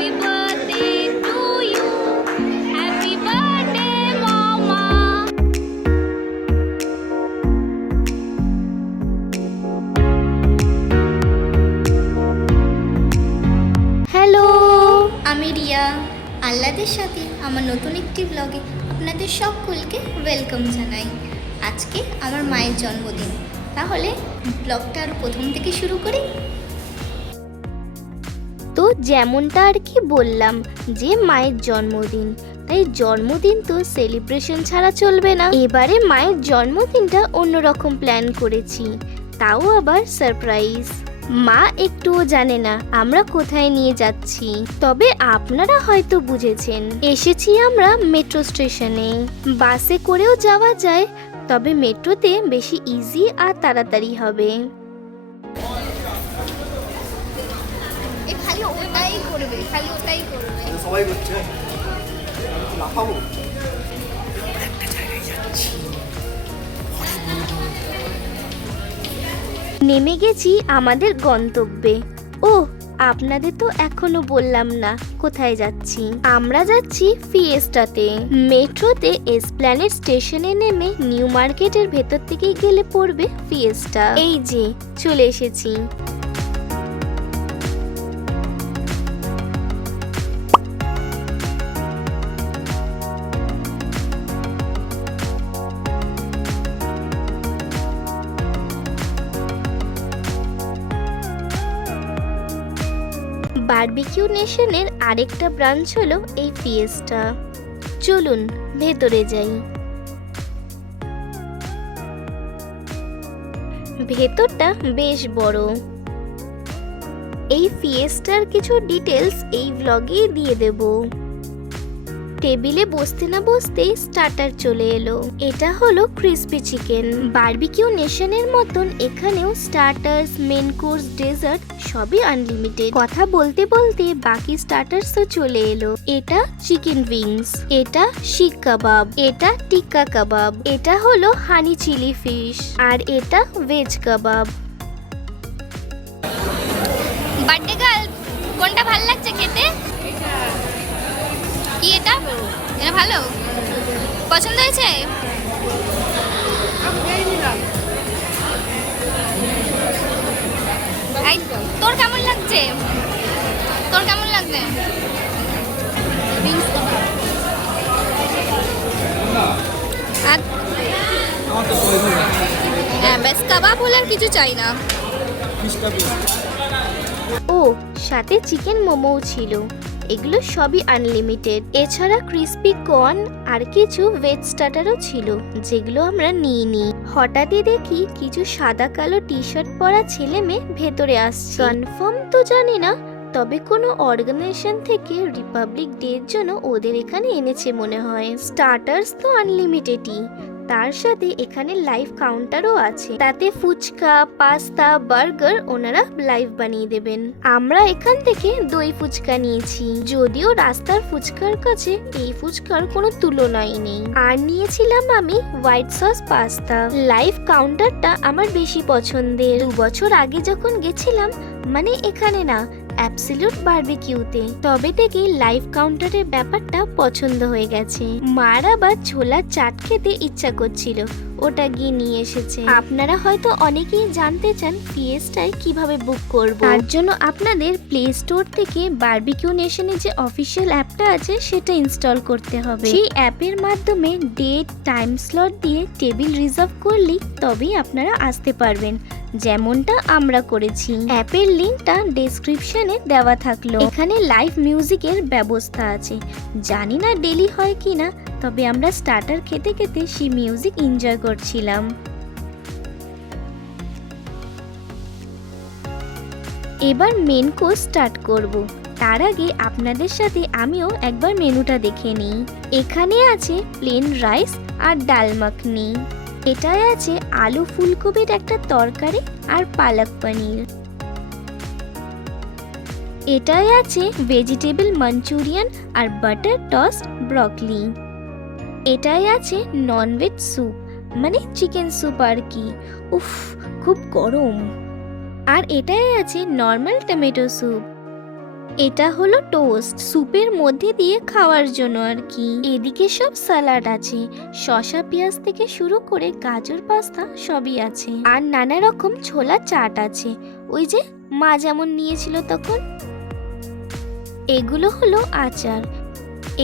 Happy birthday to you. Happy birthday, Mama. Hello, আমি রিয়া। আহ্লাদের সাথে আমার নতুন একটি ব্লগে আপনাদের সকলকে ওয়েলকাম জানাই। আজকে আমার মায়ের জন্মদিন, তাহলে ব্লগটা আর প্রথম থেকে শুরু করি। তো যেমনটা আর কি বললাম যে মায়ের জন্মদিন, তাই জন্মদিন তো সেলিব্রেশন ছাড়া চলবে না। এবারে মায়ের জন্মদিনটা অন্যরকম প্ল্যান করেছি, তাও আবার সারপ্রাইজ। মা একটুও জানে না আমরা কোথায় নিয়ে যাচ্ছি, তবে আপনারা হয়তো বুঝেছেন। এসেছি আমরা মেট্রো স্টেশনে। বাসে করেও যাওয়া যায়, তবে মেট্রোতে বেশি ইজি আর তাড়াতাড়ি হবে। খালি ওটাই করবে, খালি ওটাই করবে। সবাই করছে, লাফাবো। নেমে গেছি আমাদের গন্তব্যে। ও, আপনাদের তো এখনো বললাম না কোথায় যাচ্ছি। আমরা যাচ্ছি ফিয়েস্টাতে। মেট্রোতে এসপ্ল্যানেড স্টেশনে নেমে নিউ মার্কেটের ভেতর থেকে গেলে পড়বে ফিয়েস্টা। এই যে চলে এসেছি। বারবিকিউ নেশনের আরেকটা ব্রাঞ্চ হলো এই ফিয়েস্টা। চলুন ভেতরে যাই। ভেতরটা বেশ বড়। এই ফিয়েস্টার কিছু ডিটেলস এই ব্লগেই দিয়ে দেব। টেবিলে বসতে না বসতেই স্টার্টার চলে এলো। এটা হলো ক্রিসপি চিকেন। বারবিকিউ নেশনের মতন এখানেও স্টার্টার্স, মেন কোর্স, ডেজার্ট সবই আনলিমিটেড। কথা বলতে বলতে বাকি স্টার্টার্সও চলে এলো। এটা চিকেন উইংস, এটা শিক কাবাব, এটা টিক্কা কাবাব, এটা হলো হানি চিলি ফিশ, আর এটা ভেজ কাবাব। বার্থডে গার্ল, কোনটা ভালো লাগছে খেতে? কি এটা? এটা ভালো পছন্দ হয়েছে? তোর কেমন লাগছে? তোর কেমন লাগছে? হ্যাঁ, বেশ কাবাব হলে আর কিছু চাই না। ও, সাথে চিকেন মোমোও ছিল। এগুলো সবই আনলিমিটেড। এছাড়া ক্রিসপি কর্ন আর কিছু ভেজ স্টার্টারও ছিল, যেগুলো আমরা নিইনি। হঠাৎই দেখি কিছু সাদা কালো টি শার্ট পরা ছেলে মেয়ে ভেতরে আসছে। কনফার্ম তো জানি না, তবে কোনো অর্গানাইজেশন থেকে রিপাবলিক ডে এর জন্য ওদের এখানে এনেছে মনে হয়। স্টার্টার্স তো আনলিমিটেডই, তার সাথে এখানে লাইভ কাউন্টারও আছে। তাতে ফুচকা, পাস্তা, বার্গার ওনারা লাইভ বানিয়ে দেবেন। আমরা এখান থেকে দই ফুচকা নিয়েছি, যদিও রাস্তার ফুচকার কাছে এই ফুচকার কোনো তুলনাই নেই। আর নিয়েছিলাম আমি হোয়াইট সস পাস্তা। লাইভ কাউন্টারটা আমার বেশি পছন্দের। 2 বছর আগে যখন গেছিলাম, মানে এখানে না, অ্যাবসলিউট বারবিকিউতে, তবে থেকে লাইভ কাউন্টারের ব্যাপারটা পছন্দ হয়ে গেছে। মার আবার ছোলার চাট খেতে ইচ্ছা করছিল, ওটা গিয়ে নিয়ে এসেছে। আপনারা হয়তো অনেকেই জানতে চান ফিয়েস্টায় কিভাবে বুক করব। তার জন্য আপনাদের প্লে স্টোর থেকে বারবিকিউ নেশনের যে অফিসিয়াল অ্যাপটা আছে সেটা ইনস্টল করতে হবে। সেই অ্যাপের মাধ্যমে ডেট, টাইম স্লট দিয়ে টেবিল রিজার্ভ করলেই তবেই আপনারা আসতে পারবেন, যেমনটা আমরা করেছি। অ্যাপের লিংকটা ডেসক্রিপশনে দেওয়া থাকলো। এখানে লাইভ মিউজিকের ব্যবস্থা আছে, জানি না ডেলি হয় কিনা, তবে আমরা স্টার্টার খেতে খেতে সেই মিউজিক এনজয় করছিলাম। এবার মেন কোর্স স্টার্ট করব। তার আগে আপনাদের সাথে আমিও একবার মেনুটা দেখে নিই। এখানে আছে প্লেন রাইস আর ডাল মাখনি। এটাই আছে আলু ফুলকপির একটা তরকারি আর পালক পনির। এটাই আছে ভেজিটেবল মাঞ্চুরিয়ান আর বাটার টস্ট ব্রকলি। এটাই আছে ননভেজ স্যুপ, মানে চিকেন স্যুপ আর কি। উফ, খুব গরম। আর এটাই আছে নর্মাল টমেটো স্যুপ। এটা হলো টোস্ট, স্যুপের মধ্যে দিয়ে খাওয়ার জন্য আর কি। এদিকে সব স্যালাড আছে, শসা পেঁয়াজ থেকে শুরু করে গাজর পাস্তা সবই আছে, আর নানা রকম ছোলা চাট আছে, ওই যে মা যেমন নিয়েছিল তখন। এগুলো হলো আচার।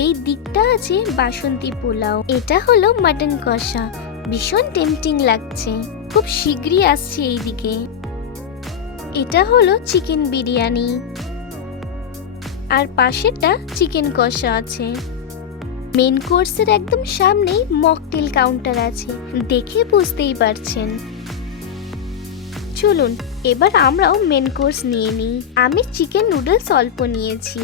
এই দিকটা আছে বাসন্তী পোলাও। এটা হলো মাটন কষা, ভীষণ টেম্পটিং লাগছে, খুব শীঘ্রই আসছে এইদিকে। এটা হলো চিকেন বিরিয়ানি, আর পাশেরটা চিকেন কষা আছে। মেন কোর্সের একদম সামনেই মকটেল কাউন্টার আছে, দেখে বুঝতেই পারছেন। চলুন এবার আমরাও মেন কোর্স নিয়ে নিই। আমি চিকেন নুডলস অল্প নিয়েছি,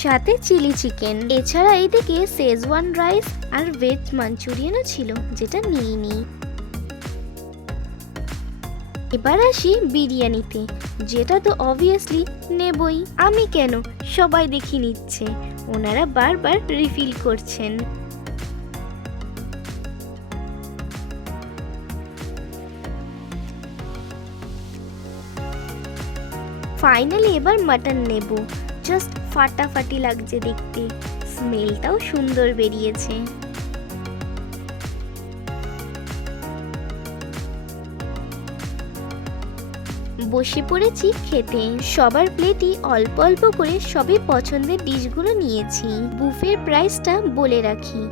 সাথে চিলি চিকেন। এছাড়া এইদিকে শেজওয়ান রাইস আর ভেজ মাঞ্চুরিয়ানও ছিল, যেটা নিয়ে নিই। এবার আসি বিরিয়ানিতে, যেটা তো অবভিয়াসলি নেবই। আমি কেন, সবাই দেখি নিচ্ছে, ওনারা বারবার রিফিল করছেন। ফাইনালি এবার মাটন নেব। জাস্ট ফাটাফাটি লাগছে দেখতে, স্মেলটাও সুন্দর বেরিয়েছে। বসে পড়েছি খেতে। সবার প্লেটই অল্প অল্প করে সবই পছন্দের ডিশগুলো নিয়েছি। বুফের প্রাইসটা বলে রাখি,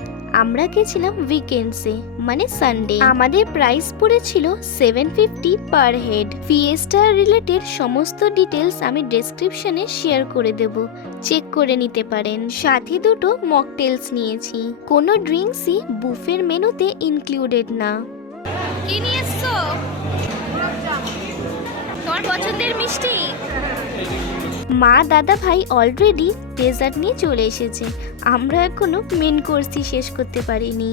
আমরা গেছিলাম উইকেন্ডসে মানে সানডে। আমাদের প্রাইস পড়েছিল 750 পার হেড। ফিয়েস্টা রিলেটেড সমস্ত ডিটেলস আমি ডেসক্রিপশনে শেয়ার করে দেব, চেক করে নিতে পারেন। সাথে দুটো মকটেলস নিয়েছি। কোনো ড্রিঙ্কসই বুফের মেনুতে ইনক্লুডেড না। কি নিয়ে এসছো? তোমার পছন্দের মিষ্টি? মা দাদা ভাই অলরেডি ডেজার্ট নিয়ে চলে এসেছে, আমরা এখনো মেন কোর্সই শেষ করতে পারিনি।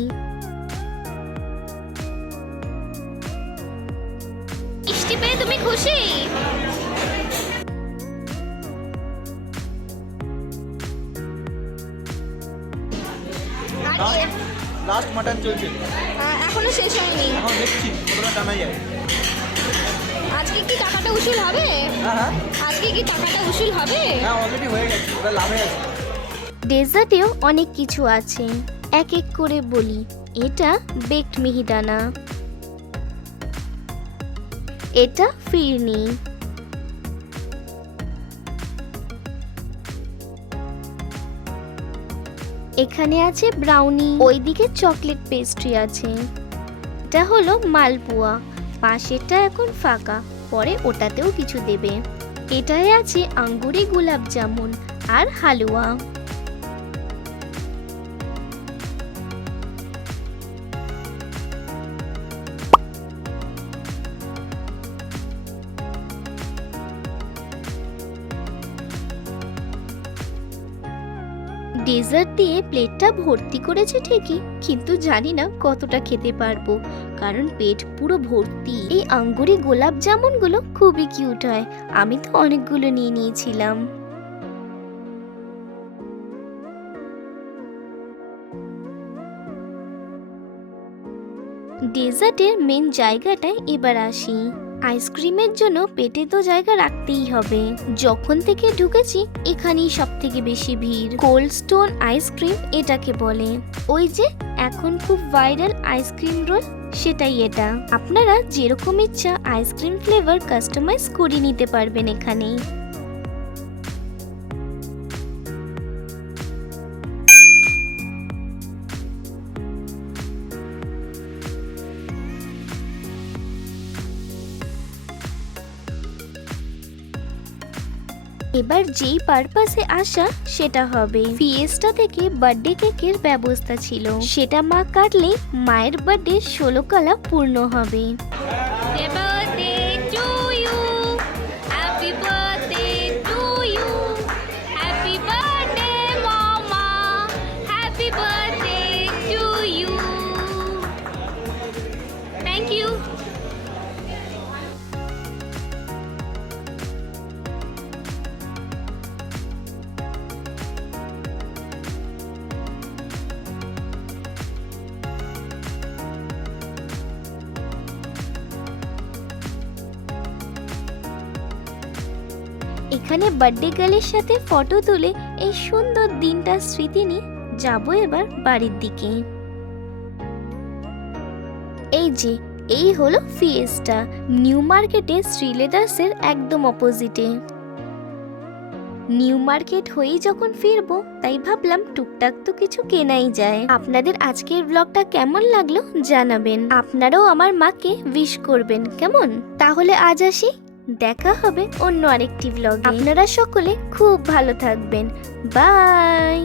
মিষ্টি পেয়ে তুমি খুশি? লাস্ট মাটন চলছে, এখনো শেষ হয়নি। এখন দেখছি কতটা টানা যায়। আজকে কি টাকাটা উসুল হবে? হ্যাঁ আজকে কি টাকাটা উসুল হবে? হ্যাঁ অলরেডি হয়ে গেছে, ওটা লাভে আছে। ডেজার্টেও অনেক কিছু আছে, এক এক করে বলি। এটা বেকড মিহিদানা, এটা ফিরনি, এখানে আছে ব্রাউনি, ওইদিকে চকলেট পেস্ট্রি আছে। এটা হলো মালপোয়া, পাশেরটা এখন ফাঁকা, পরে ওটাতেও কিছু দেবে। এটাই আছে আঙ্গুরি গোলাপ জামুন আর হালুয়া। ডেজার্ট দিয়ে প্লেটটা ভর্তি করেছে ঠিকই, কিন্তু জানি না কতটা খেতে পারবো, কারণ পেট পুরো ভর্তি। এই আঙ্গুরি গোলাপ জামুনগুলো খুবই কিউট হয়, আমি তো অনেকগুলো নিয়ে নিয়েছিলাম। ডেজার্টের মেন জায়গাটায় এবার আসি। আইসক্রিমের জন্য পেটে তো জায়গা রাখতেই হবে। যখন থেকে ঢুকেছি এখানেই সব থেকে বেশি ভিড়। কোল্ড স্টোন আইসক্রিম এটাকে বলে, ওই যে এখন খুব ভাইরাল আইসক্রিম রোল, সেটাই এটা। আপনারা যেরকম ইচ্ছা আইসক্রিম ফ্লেভার কাস্টমাইজ করে নিতে পারবেন এখানে। এবার যেই পারপাসে আসা সেটা হবে। ফিয়েস্টা থেকে বার্থডে কেকের ব্যবস্থা ছিল, সেটা মা কাটলে মায়ের বার্থডে 16 কলা পূর্ণ হবে। এখানে বার্থডে গার্লের সাথে ফটো তুলে এই সুন্দর দিনটার স্মৃতি নিয়ে যাবো এবার বাড়ির দিকে। এই হলো ফিয়েস্টা, নিউ মার্কেটে শ্রীলেদার্সের একদম অপোজিটে। নিউ মার্কেট হয়েই যখন ফিরবো তাই ভাবলাম টুকটাক তো কিছু কেনাই যায়। আপনাদের আজকের ব্লগটা কেমন লাগলো জানাবেন, আপনারাও আমার মাকে উইশ করবেন কেমন। তাহলে আজ আসি, দেখা হবে অন্য আরেকটি ব্লগে। আপনারা সকলে খুব ভালো থাকবেন, বাই।